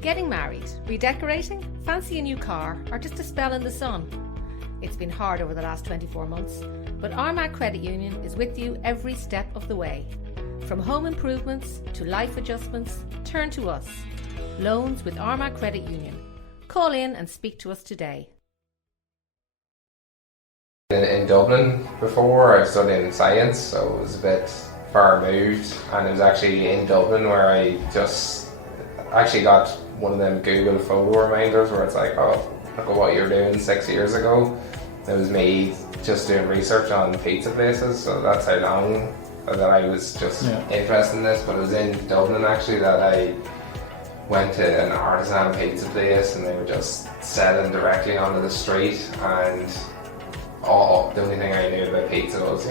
Getting married, redecorating, fancy a new car, or just a spell in the sun? It's been hard over the last 24 months, but Armagh Credit Union is with you every step of the way. From home improvements to life adjustments, turn to us. Loans with Armagh Credit Union. Call in and speak to us today. In Dublin before, I studied in science, so it was a bit far moved, and it was actually in Dublin where I just actually got one of them Google photo reminders where it's like, oh, look at what you're doing 6 years ago. It was me just doing research on pizza places, so that's how long that I was just interested in this. But it was in Dublin actually that I went to an artisan pizza place, and they were just selling directly onto the street, and the only thing I knew about pizza was,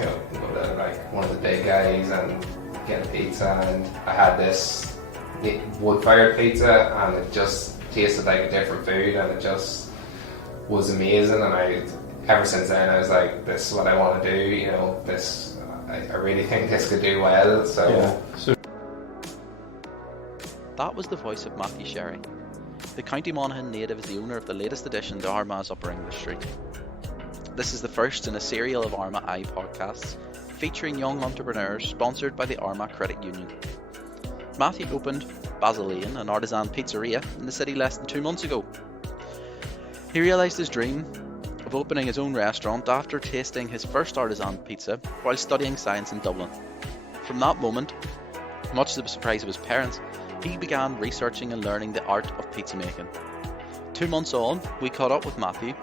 like one of the big guys and getting pizza, and I had this wood-fired pizza, and it just tasted like a different food, and it just was amazing. And ever since then, I was like, this is what I want to do. I really think this could do well. So that was the voice of Matthew Sherry. The County Monaghan native is the owner of the latest addition to Armagh's Upper English Street. This is the first in a serial of Armagh Eye podcasts featuring young entrepreneurs sponsored by the Armagh Credit Union. Matthew opened Basil Lane, an artisan pizzeria in the city less than 2 months ago. He realised his dream of opening his own restaurant after tasting his first artisan pizza while studying science in Dublin. From that moment, much to the surprise of his parents, he began researching and learning the art of pizza making. 2 months on, we caught up with Matthew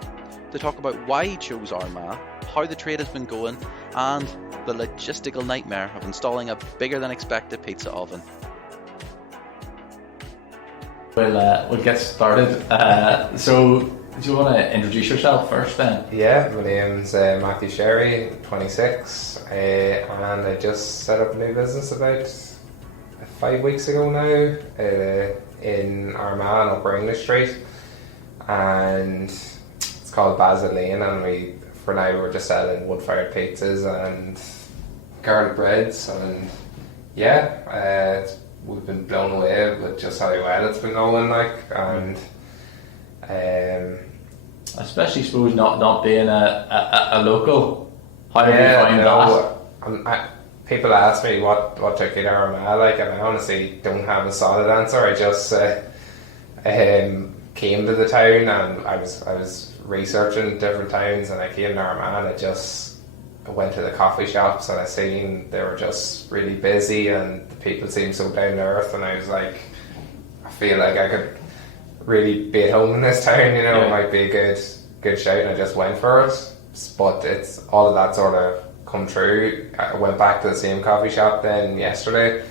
to talk about why he chose Armagh, how the trade has been going, and the logistical nightmare of installing a bigger than expected pizza oven. We'll get started. So, do you want to introduce yourself first then? Yeah, my name's Matthew Sherry, 26, and I just set up a new business about 5 weeks ago now in Armagh on Upper English Street, and it's called Basil Lane, and we're just selling wood-fired pizzas and garlic breads, and we've been blown away with just how well it's been going, and especially suppose not being a local. How do you find that? People ask me what took you to Armagh, and I honestly don't have a solid answer. I just came to the town, and I was researching different towns, and I came to Armagh, and I went to the coffee shops, and I seen they were just really busy, and the people seemed so down to earth, and I was like, I feel like I could really be at home in this town, it might be a good shout, and I just went for it. But it's all of that sort of come true. I went back to the same coffee shop then yesterday,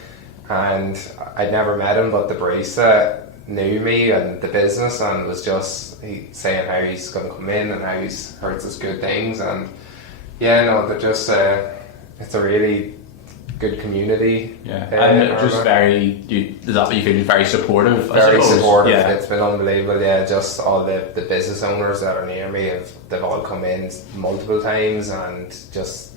and I'd never met him, but the barista knew me and the business, and was just saying how he's going to come in and how he's heard such good things, and they're just it's a really good community. And just is that what you feel, very supportive? Very supportive. It's been unbelievable. Just all the business owners that are near me they've all come in multiple times and just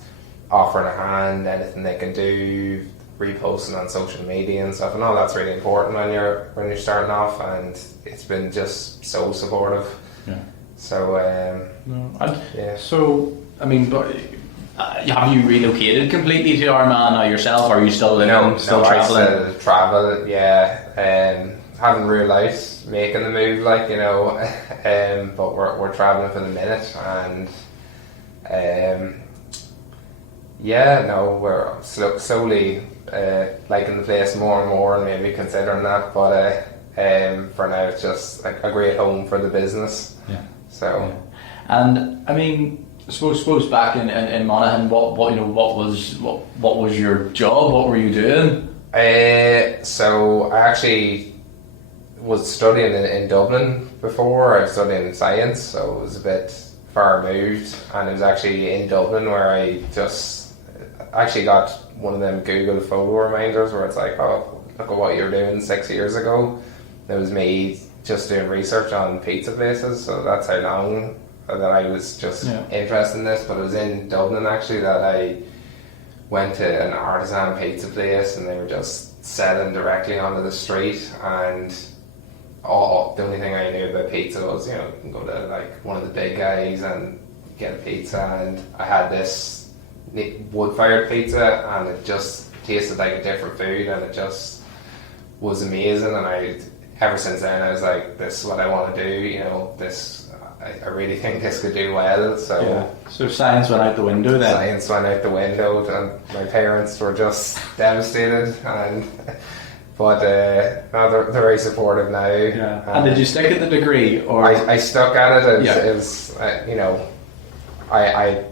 offering a hand, anything they can do, reposting on social media and stuff, and all that's really important when you're starting off, and it's been just so supportive. So So I mean, have you relocated completely to Armagh now yourself, or are you still traveling? I still travel, haven't ruled out making the move, but we're traveling for the minute, and we're slowly liking the place more and more, and maybe considering that, but for now it's just a great home for the business. And I mean, suppose back in Monaghan, what was your job? What were you doing? So I actually was studying in Dublin before. I was studying science, so it was a bit far moved, and it was actually in Dublin where I just actually got one of them Google photo reminders where it's like, oh, look at what you're doing 6 years ago. It was me just doing research on pizza places, so that's how long that I was just interested in this. But it was in Dublin actually that I went to an artisan pizza place, and they were just selling directly onto the street, and the only thing I knew about pizza was, you can go to like one of the big guys and get a pizza, and I had this wood-fired pizza, and it just tasted like a different food, and it just was amazing. And ever since then I was like, this is what I want to do, this, I really think this could do well. So So science went out the window then. Science went out the window, and my parents were just devastated, but no, they're very supportive now. And did you stick at the degree, or I stuck at it? It was I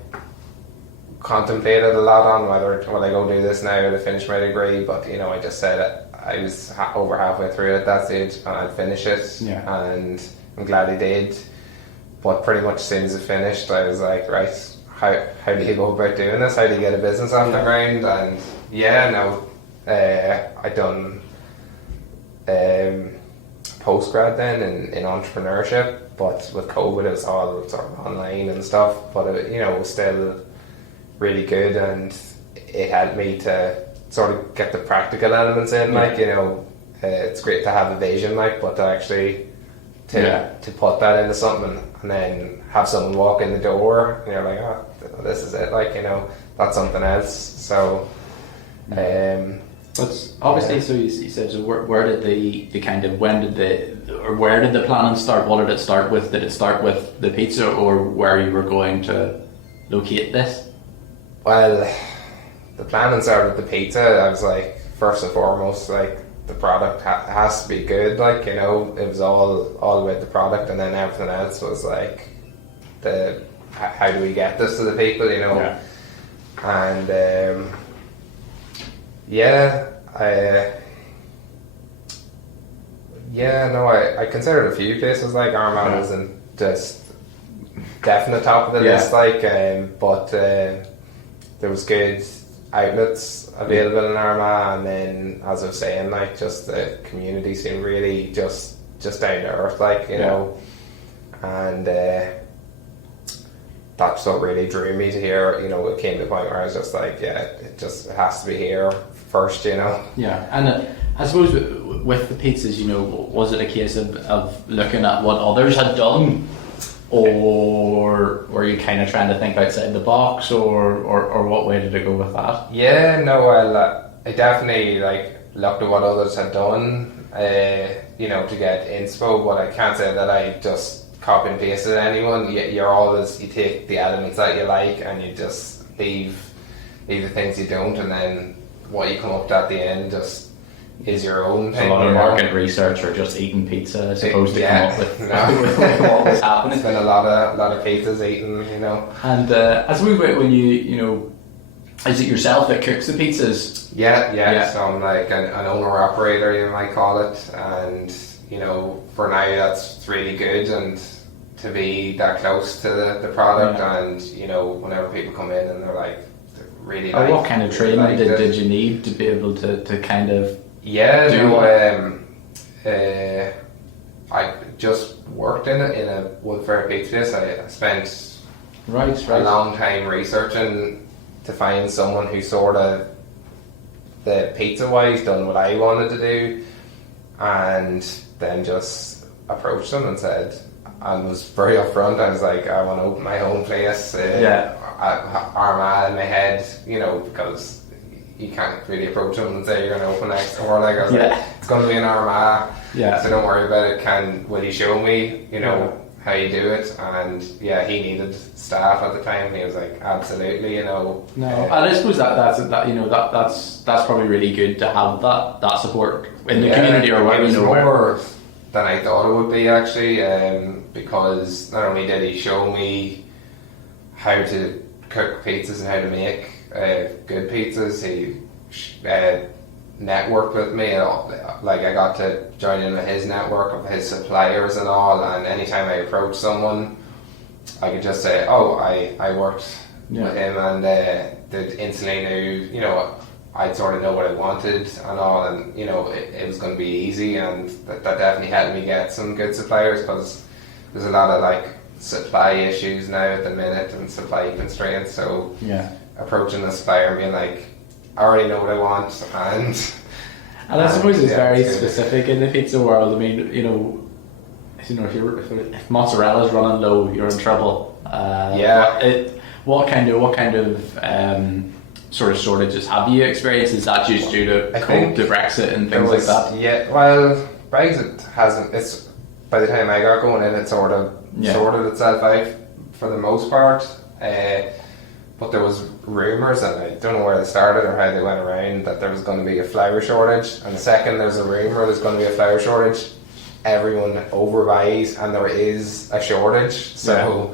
contemplated a lot on whether will I go do this now to finish my degree, but I just said I was over halfway through at that stage and I'd finish it, and I'm glad I did. But pretty much as soon as it finished, I was like, right, how do you go about doing this? How do you get a business off the ground? And I done post grad then in entrepreneurship, but with COVID it was all sort of online and stuff. But it was still really good, and it helped me to sort of get the practical elements in. It's great to have a vision, but to actually to put that into something and then have someone walk in the door and you're like, oh, this is it, that's something else. So but obviously, so you said, so where did the kind of, where did the planning start? What did it start with? Did it start with the pizza, or where you were going to locate this? Well, the planning started with the pizza. I was like, first and foremost, the product has to be good, it was all about the product, and then everything else was like how do we get this to the people, and I considered a few places. Armagh wasn't just definite top of the list, but there was good outlets available in Armagh, and then, as I was saying, just the community seemed really just down to earth, and that's what really drew me to here. It came to the point where I was just like, it has to be here first, Yeah, and I suppose with the pizzas, was it a case of looking at what others had done, or were you kind of trying to think outside the box, or what way did it go with that? I definitely looked at what others had done, to get inspo, but I can't say that I just copy and pasted anyone. You take the elements that you like and you just leave the things you don't, and then what you come up to at the end just is your own thing. A lot of market research, or just eating pizza as opposed to come up with what was happening. It's been a lot of pizzas eaten, And as we went, when is it yourself that cooks the pizzas? Yeah. So I'm like an owner operator, you might call it, and for now that's really good, and to be that close to the product, and whenever people come in and they're really what kind of training did you need to be able to kind of I just worked in a wood-fired pizza place. I spent a long time researching to find someone who sort of, the pizza-wise, done what I wanted to do, and then just approached them and said, and was very upfront. I was like, I want to open my own place. Armagh in my head, because you can't really approach them and say you're going to open next door. I was like, it's going to be in Armagh, so don't worry about it. Will you show me, how you do it? And he needed staff at the time. He was like, absolutely, No, and I suppose that's probably really good to have that support in the community, or whatever. It was more than I thought it would be, actually, because not only did he show me how to cook pizzas and how to make good pizzas, he networked with me. I got to join in with his network of his suppliers and all, and anytime I approached someone, I could just say, I worked with him, and they instantly knew, I'd sort of know what I wanted and all, and it was going to be easy, and that definitely helped me get some good suppliers, because there's a lot of supply issues now at the minute and supply constraints. So approaching the supplier and being like, I already know what I want, And I suppose it's very good. specific in the pizza world. I mean, if mozzarella's running low, you're in trouble. What kind of sort of shortages have you experienced? Is that just due to Brexit and things like that? Yeah, well, Brexit hasn't. It's by the time I got going in, it sort of sorted itself out for the most part. But there was rumours, and I don't know where they started or how they went around, that there was going to be a flour shortage. And the second there's a rumour there's going to be a flour shortage, everyone overbuys, and there is a shortage. So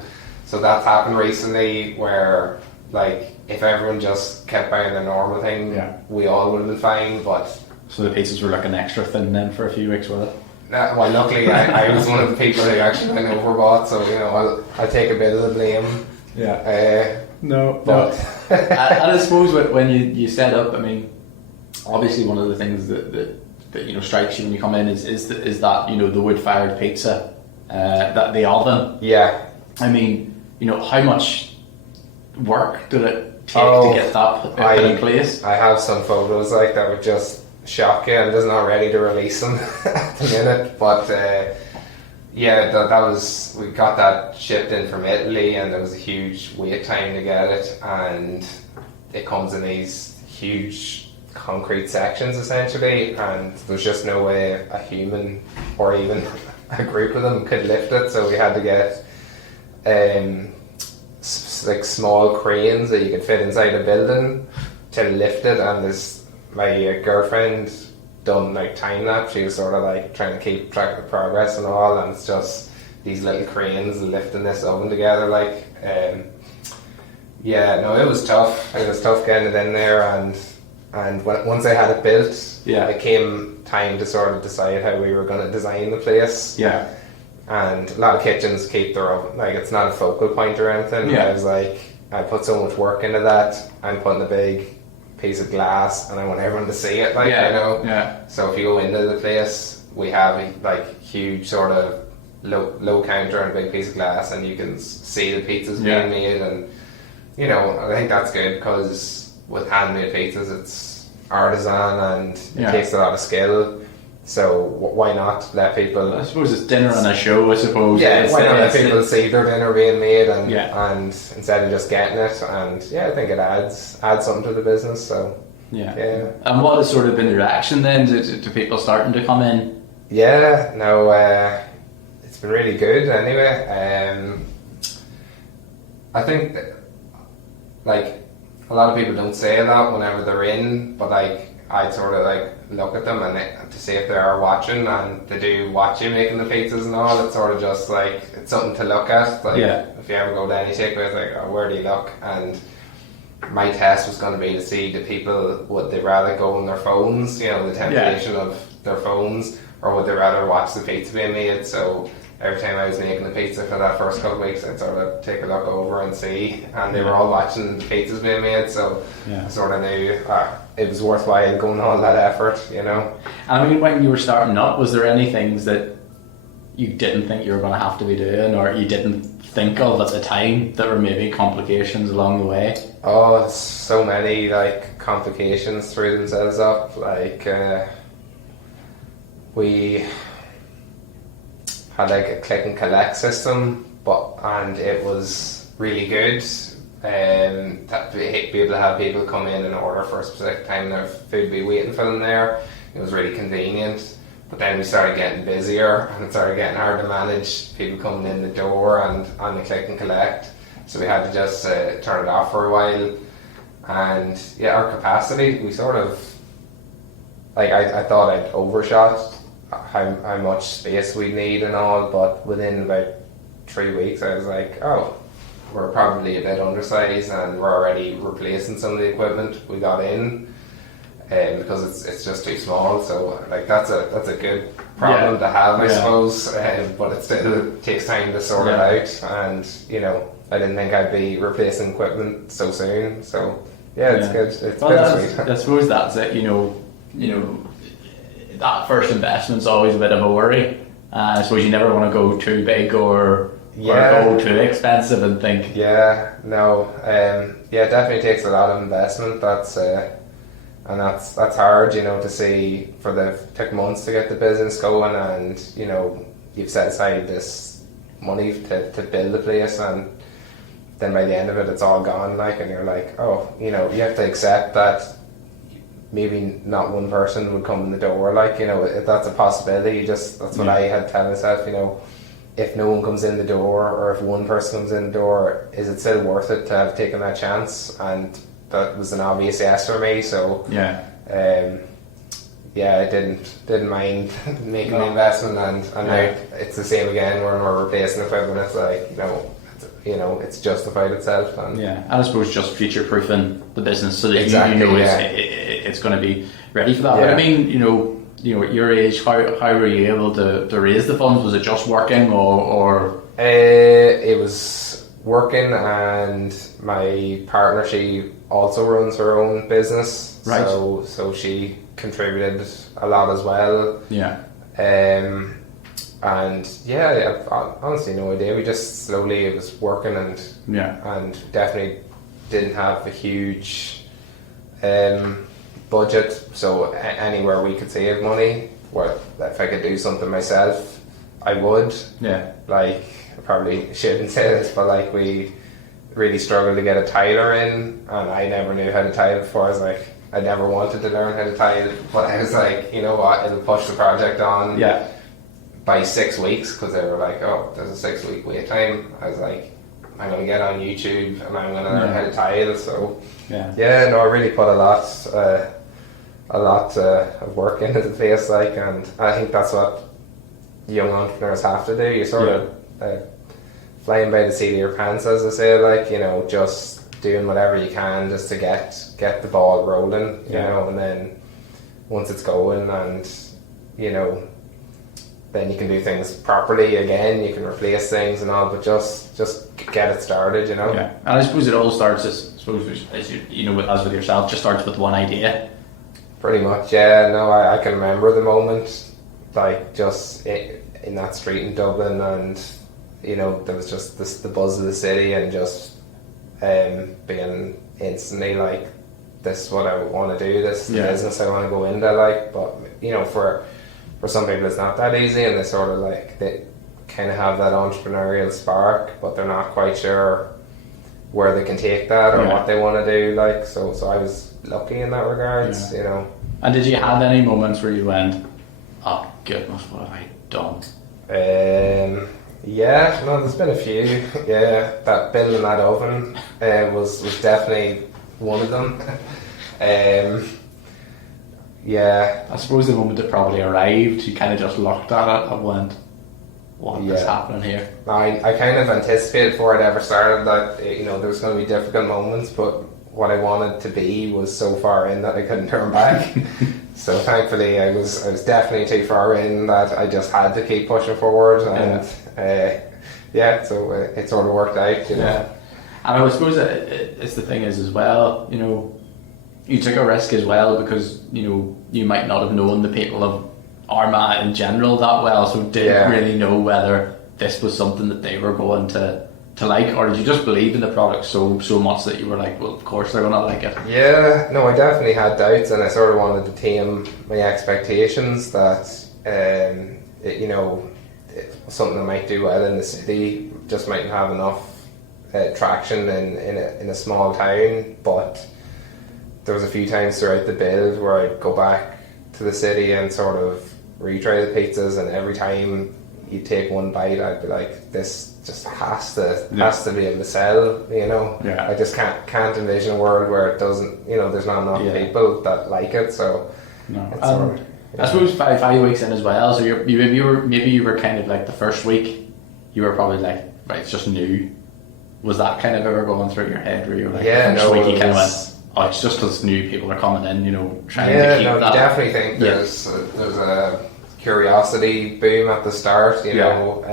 that's happened recently, where like if everyone just kept buying their normal thing, we all would have been fine. But so the pizzas were looking extra thin then for a few weeks, were they? Well, luckily I was one of the people who actually went overbought, so I'll take a bit of the blame. But and I suppose when you set up, I mean, obviously one of the things that strikes you when you come in is that the wood-fired pizza, that the oven. Yeah. I mean, how much work did it take to get that put in place? I have some photos like that would just shock you, and just not ready to release them at the minute. But that was, we got that shipped in from Italy, and there was a huge wait time to get it, and it comes in these huge concrete sections essentially, and there's just no way a human or even a group of them could lift it, so we had to get like small cranes that you could fit inside a building to lift it. And my girlfriend done like time lapse. She was sort of like trying to keep track of the progress and all, and it's just these little cranes lifting this oven together. It was tough. It was tough getting it in there, and once I had it built, it came time to sort of decide how we were going to design the place. Yeah. And a lot of kitchens keep their own, like it's not a focal point or anything. Yeah. I was like, I put so much work into that. I'm putting a big piece of glass, and I want everyone to see it. So if you go into the place, we have like huge sort of low counter and a big piece of glass, and you can see the pizzas being made, and I think that's good, because with handmade pizzas, it's artisan and it takes a lot of skill. So why not let people? I suppose it's dinner and a show. I suppose. Yeah, why not let people see their dinner being made, and instead of just getting it, and I think it adds something to the business. So And what has sort of been the reaction then to people starting to come in? It's been really good. Anyway, I think like a lot of people don't say a lot whenever they're in, but like I'd sort of like look at them and to see if they are watching, and they do watch you making the pizzas and all. It's sort of just like, it's something to look at. Like if you ever go to any takeaway, it's like, where do you look? And my test was going to be to see the people, would they rather go on their phones, the temptation of their phones, or would they rather watch the pizza being made? So every time I was making the pizza for that first couple of weeks, I'd sort of take a look over and see, and they were all watching the pizzas being made, so I sort of knew it was worthwhile going all that effort, I mean, when you were starting up, was there any things that you didn't think you were going to have to be doing, or you didn't think of at the time, that were maybe complications along the way? Oh, so many like complications threw themselves up. Like we had like a click and collect system, and it was really good. That be able to have people come in and order for a specific time, their food be waiting for them there. It was really convenient. But then we started getting busier, and it started getting hard to manage people coming in the door and on the click and collect. So we had to just turn it off for a while. And our capacity, we sort of like I thought I'd overshot how much space we need and all, but within about 3 weeks I was like, we're probably a bit undersized, and we're already replacing some of the equipment we got in, because it's just too small. So like that's a good problem to have, I suppose, but it still takes time to sort it out, and I didn't think I'd be replacing equipment so soon. So it's good. It's bittersweet. I suppose that's it. That first investment's always a bit of a worry. I suppose you never want to go too big or go too expensive and think. It definitely takes a lot of investment. That's and that's hard, you know, to see. Took months to get the business going, and you know, you've set aside this money to build the place, and then by the end of it, it's all gone. Like, and you're like, oh, you know, you have to accept that maybe not one person would come in the door. Like, you know, if that's a possibility. That's what I had to tell myself. You know, if no one comes in the door, or if one person comes in the door, is it still worth it to have taken that chance? And that was an obvious yes for me. So I didn't mind making the investment, and now it's the same again when we're replacing equipment. It's like, you know, it's justified itself. And and I suppose just future proofing the business so that exactly, you know it's going to be ready for that. But I mean, you know, at your age, how were you able to raise the funds? Was it just working, or? It was working, and my partner, she also runs her own business, right? So she contributed a lot as well. And I've honestly no idea. We just slowly, it was working, and definitely didn't have a huge budget. So anywhere we could save money, well, if I could do something myself, I would. Like, I probably shouldn't say this, but like, we really struggled to get a tiler in, and I never knew how to tile before. I was like, I never wanted to learn how to tile, but I was like, you know what, it'll push the project on by 6 weeks, because they were like, oh, there's a 6 week wait time. I was like, I'm going to get on YouTube and I'm going to learn how to tile. So I really put a lot of work into the place, like, and I think that's what young entrepreneurs have to do. You sort of flying by the seat of your pants, as I say, like, you know, just doing whatever you can just to get the ball rolling, you know, and then once it's going, and you know, then you can do things properly again, you can replace things and all, but just get it started, you know. And I suppose it all starts as you know, as with yourself, just starts with one idea. Pretty much, I can remember the moment, like, just in that street in Dublin, and you know, there was just the buzz of the city, and just being instantly like, this is what I want to do, this is the business I want to go into, like. But you know, for some people it's not that easy, and they sort of like, they kind of have that entrepreneurial spark, but they're not quite sure where they can take that, or what they want to do, like. So I was lucky in that regards, you know. And did you have any moments where you went, oh goodness, what have I done? There's been a few. That building that oven was definitely one of them. I suppose the moment it probably arrived, you kind of just looked at it and went, what is happening here? I kind of anticipated before it ever started that, you know, there was going to be difficult moments, but what I wanted to be was so far in that I couldn't turn back. So thankfully I was definitely too far in that I just had to keep pushing forward, and so it sort of worked out, you know. And I suppose it's the thing is as well, you know, you took a risk as well, because you know, you might not have known the people of Armagh in general that well, so didn't really know whether this was something that they were going to like, or did you just believe in the product so much that you were like, well, of course they're going to like it? I definitely had doubts, and I sort of wanted to tame my expectations that you know, something that might do well in the city just mightn't have enough traction in a small town. But there was a few times throughout the build where I'd go back to the city and sort of retry the pizzas, and every time you'd take one bite, I'd be like, this just has to be able to sell, you know. I just can't envision a world where it doesn't, you know, there's not enough people that like it. So I suppose 5 weeks in as well, so you were kind of like, the first week you were probably like, right, it's just new. Was that kind of ever going through your head where you were like, the first week you kind of went, oh, it's just because new people are coming in, you know, trying to keep that. I definitely think there's a curiosity boom at the start, you know.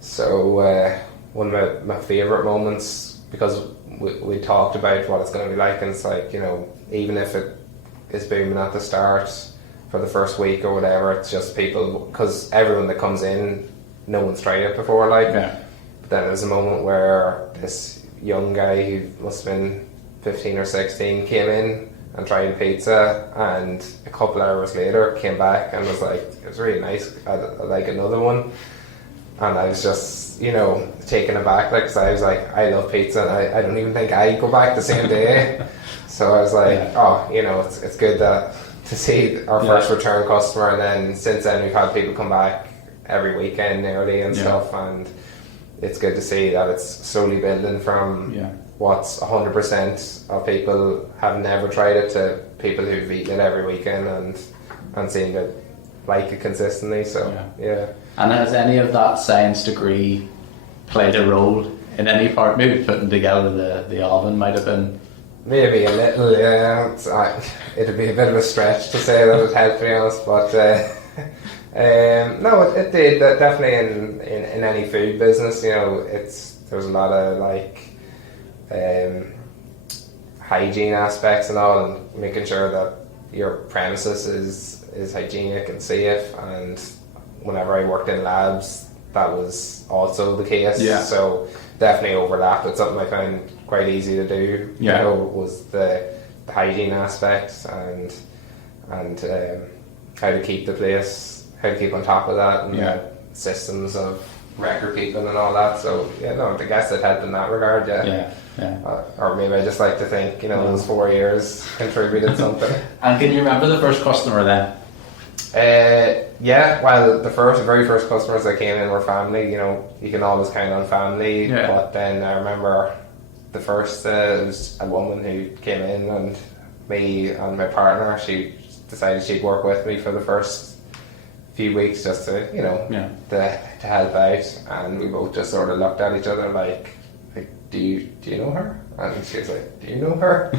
So one of my favourite moments, because we talked about what it's going to be like, and it's like, you know, even if it is booming at the start for the first week or whatever, it's just people, because everyone that comes in, no one's tried it before, like. But then there's a moment where this young guy who must have been 15 or 16 came in and tried a pizza, and a couple hours later came back and was like, it was really nice, I'd like another one. And I was just, you know, taken aback, like, 'cause I was like, I love pizza, and I don't even think I'd go back the same day. So I was like, oh, you know, it's good that to see our first return customer, and then since then we've had people come back every weekend nearly and stuff, and it's good to see that it's slowly building from what's 100% of people have never tried it to people who've eaten it every weekend and seem to like it consistently. So And has any of that science degree played a role in any part? Maybe putting together the oven might have been. Maybe a little, yeah. It'd be a bit of a stretch to say that it helped, to be honest, but no, it did. Definitely in any food business, you know, there's a lot of like hygiene aspects and all, and making sure that your premises is hygienic and safe. And whenever I worked in labs, that was also the case. So definitely overlapped. It's something I found quite easy to do. You know, was the hygiene aspects and how to keep the place, how to keep on top of that, and the systems of record keeping and all that. So I guess it helped in that regard. Or maybe I just like to think, you know, those 4 years contributed something. And can you remember the first customer then? Well, the very first customers that came in were family. You know, you can always count on family. But then I remember the first it was a woman who came in, and me and my partner, she decided she'd work with me for the first few weeks just to, you know, to help out. And we both just sort of looked at each other like do you know her? And she was like, do you know her?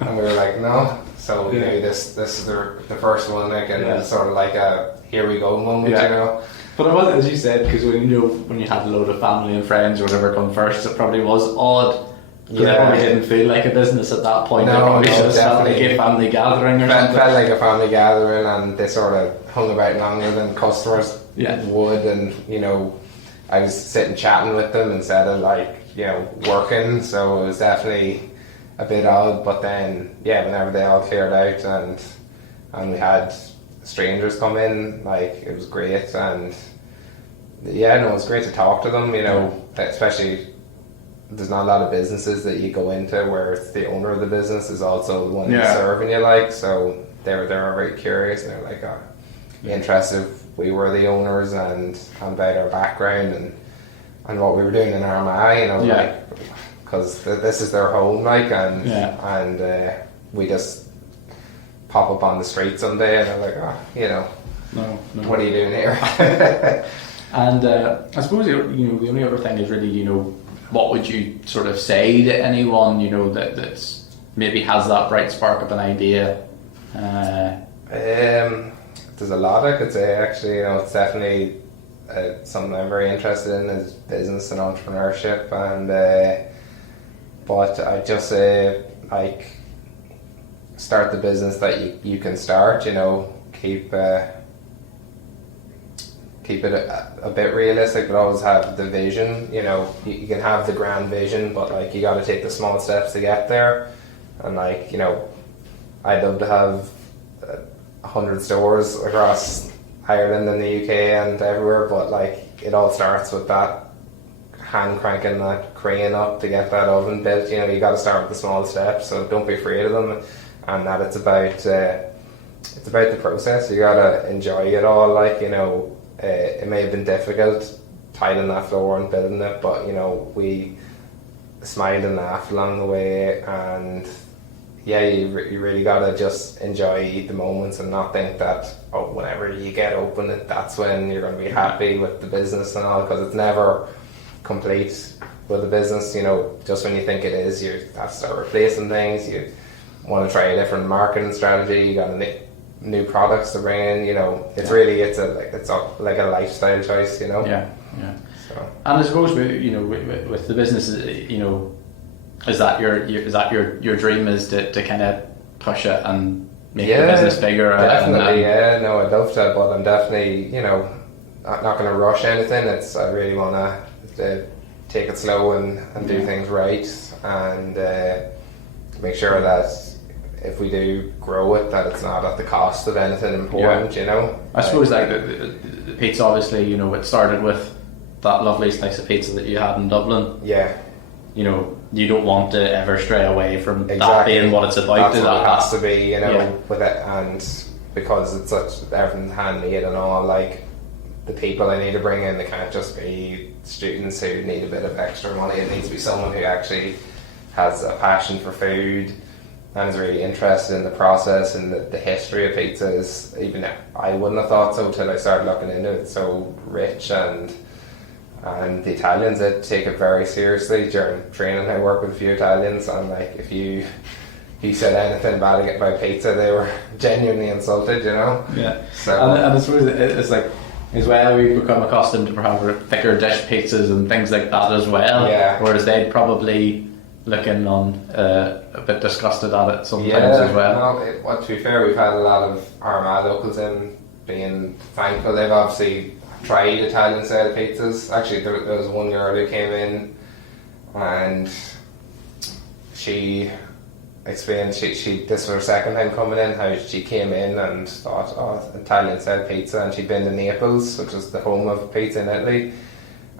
And we were like, no. So we knew this is the first one, like, and it was sort of like a here we go moment, you know. But it was, as you said, because when you had a load of family and friends or whatever come first, it probably was odd. It probably didn't feel like a business at that point. It probably just felt like a family gathering or something. It felt like a family gathering, and they sort of hung about longer than customers would. And, you know, I was sitting chatting with them instead of, like, you know, working. So it was definitely a bit odd. But then, whenever they all cleared out and we had strangers come in, like, it was great. And it was great to talk to them, you know, especially there's not a lot of businesses that you go into where it's the owner of the business is also the one who's serving you, like. So they were very curious, and they were like, interested if we were the owners and about our background and what we were doing in Armagh, you know, like, because this is their home, like, and we just pop up on the street someday and they're like, you know, what are you doing here? And I suppose, you know, the only other thing is really, you know, what would you sort of say to anyone, you know, that's maybe has that bright spark of an idea? There's a lot I could say, actually. You know, it's definitely something I'm very interested in, is business and entrepreneurship. And but I just say, like, start the business that you can start. You know, keep it a bit realistic, but always have the vision. You know, you can have the grand vision, but, like, you got to take the small steps to get there. And, like, you know, I'd love to have 100 stores across Ireland and the UK and everywhere, but, like, it all starts with that hand cranking that crane up to get that oven built. You know, you got to start with the small steps, so don't be afraid of them. And that it's about the process. You gotta enjoy it all. Like, you know, it may have been difficult tiling that floor and building it, but, you know, we smiled and laughed along the way. And you really gotta just enjoy the moments and not think that, whenever you get open, that's when you're going to be happy with the business and all, because it's never complete with the business. You know, just when you think it is, you have to start replacing things. You want to try a different marketing strategy. You got new products to bring in. You know, it's really it's like a lifestyle choice. You know. Yeah. So. And I suppose with the business, you know, is that your dream is to kind of push it and make the business bigger? Definitely, No, I'd love to, but I'm definitely, you know, not going to rush anything. I really want to take it slow and do things right, and make sure that if we do grow it, that it's not at the cost of anything important, you know. I suppose like the pizza, obviously, you know, it started with that lovely slice of pizza that you had in Dublin. Yeah. You know, you don't want to ever stray away from that Exactly. being what it's about. That's what it has to be, you know, Yeah. with it, and because it's such everything's handmade and all, like the people I need to bring in, they can't just be students who need a bit of extra money. It needs to be someone who actually has a passion for food and is really interested in the process and the history of pizza. Is even I wouldn't have thought so till I started looking into it. It's so rich, and the Italians that take it very seriously. During training I work with a few Italians, and like if you said anything bad about pizza, they were genuinely insulted, you know. Yeah. So And I suppose it's like as well, we've become accustomed to perhaps thicker dish pizzas and things like that as well. Yeah. Whereas they'd probably looking on a bit disgusted at it sometimes as well. No, well, to be fair, we've had a lot of Armagh locals in, being thankful. They've obviously tried Italian style pizzas. Actually, there was one girl who came in and she explained this was her second time coming in, how she came in and thought, oh, Italian style pizza, and she'd been to Naples, which is the home of pizza in Italy,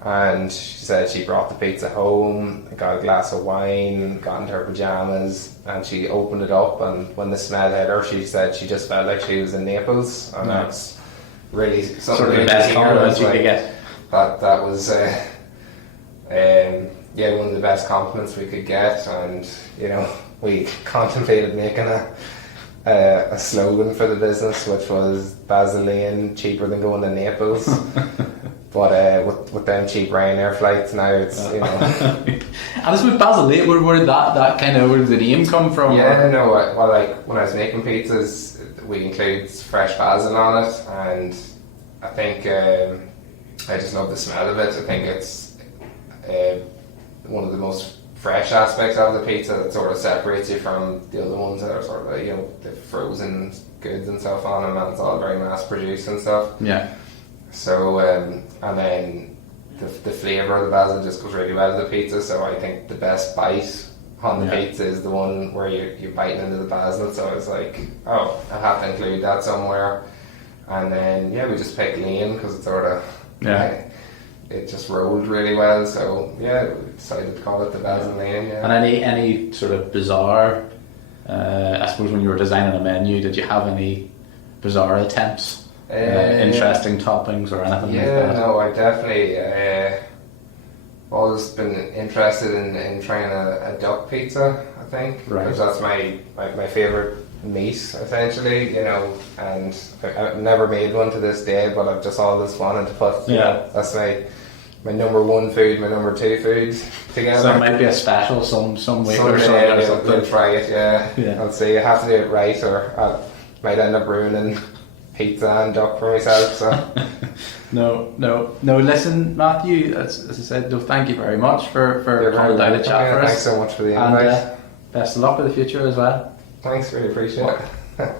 and she said she brought the pizza home, got a glass of wine, got into her pyjamas, and she opened it up, and when the smell hit her, she said she just felt like she was in Naples, and that's really something Sort of the good best to hear. compliment you Like, could get. that was one of the best compliments we could get, and you know, we contemplated making a slogan for the business, which was Basil Lane, cheaper than going to Naples. But with them cheap Ryanair flights now, it's, you know. And it's with Basil Lane, where that kind of, where did the name come from? Yeah, no, well, like when I was making pizzas, we include fresh basil on it, and I think I just love the smell of it. I think it's one of the most fresh aspects of the pizza that sort of separates you from the other ones that are sort of like, you know, the frozen goods and stuff on them, and it's all very mass produced and stuff. Yeah. So and then the flavour of the basil just goes really well with the pizza. So I think the best bite on the pizza is the one where you're biting into the basil. So I was like, oh, I'll have to include that somewhere. And then we just picked Lane because it sort of it just rolled really well. So we decided to call it the Basil Lane. Yeah. And any sort of bizarre, I suppose when you were designing a menu, did you have any bizarre attempts? Interesting toppings or anything like that? No, I definitely always been interested in trying a duck pizza, I think, because that's my favourite meat, essentially, you know, and I've never made one to this day, but I've just always wanted to put, you know, that's my number one food, my number two food together. So it might be a special some week or Someday something. we'll try it, yeah. I'll see, I have to do it right, or I might end up ruining pizza and duck for myself. So No. Listen, Matthew, as I said, thank you very much for coming down to chat for us. Thanks so much for the invite. And best of luck for the future as well. Thanks, really appreciate it.